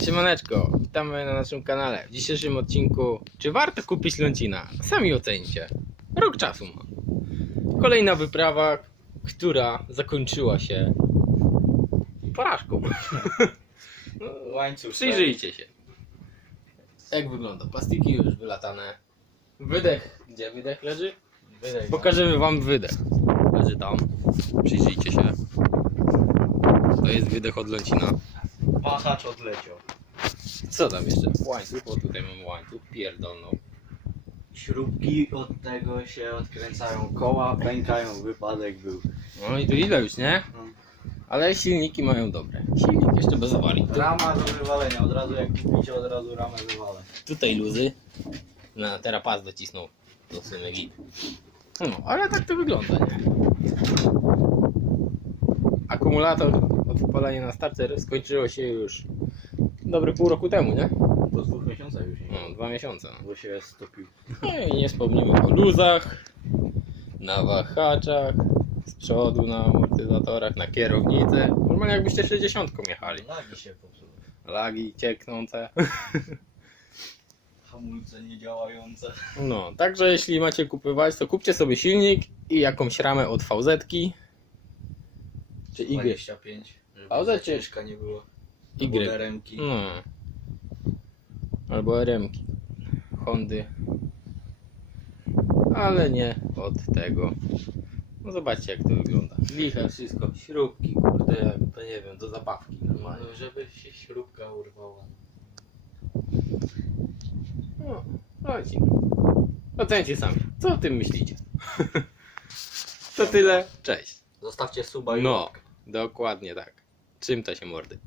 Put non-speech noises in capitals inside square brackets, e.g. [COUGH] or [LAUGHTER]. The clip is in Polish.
Siemaneczko, witamy na naszym kanale. W dzisiejszym odcinku, czy warto kupić lącina? Sami ocencie. Rok czasu ma. Kolejna wyprawa, która zakończyła się porażką. [LAUGHS] No, Łańcuch. Przyjrzyjcie się. Jak wygląda? Plastiki już wylatane. Wydech. Gdzie wydech leży? Wydaj. Pokażemy wam wydech. Leży tam. Przyjrzyjcie się. To jest wydech od lącina. Pachacz odleciał. Co tam jeszcze? Łańcuch, bo tutaj mamy łańcuch, pierdolną. Śrubki od tego się odkręcają, koła pękają, wypadek był. No i tu ile już, nie? No. Ale silniki mają dobre. Silnik jeszcze bez awarii. Tu, Rama do wywalenia, od razu jak kupicie, od razu ramę wywalę. tutaj luzy. Na teraz pas docisnął do git. No, ale tak to wygląda, nie? Akumulator od wpalania na starter skończyło się już dobre pół roku temu, nie? Po dwóch miesiącach już nie No, dwa miesiące. No. Bo się stopił. No i nie wspomnimy o luzach, na wahaczach, z przodu na amortyzatorach, na kierownicy. Normalnie jakbyście 60 jechali. Lagi się popsuły. Lagi cieknące. [LAUGHS] Hamulce niedziałające. No, także jeśli macie kupywać, to kupcie sobie silnik i jakąś ramę od VZ. Czy Y. 25. Żeby A za ciężka nie było. Y. Daremki. No. Albo RM-ki. Hondy. Ale nie od tego. No zobaczcie jak to wygląda. Liche wszystko, śrubki, kurde, jak to nie wiem, do zabawki normalnie. No, żeby się śrubka urwała. No, chodźcie. Ocencie sami. Co o tym myślicie? [LAUGHS] to tyle. Cześć. Zostawcie suba i No, dokładnie tak. Czym to się mordy?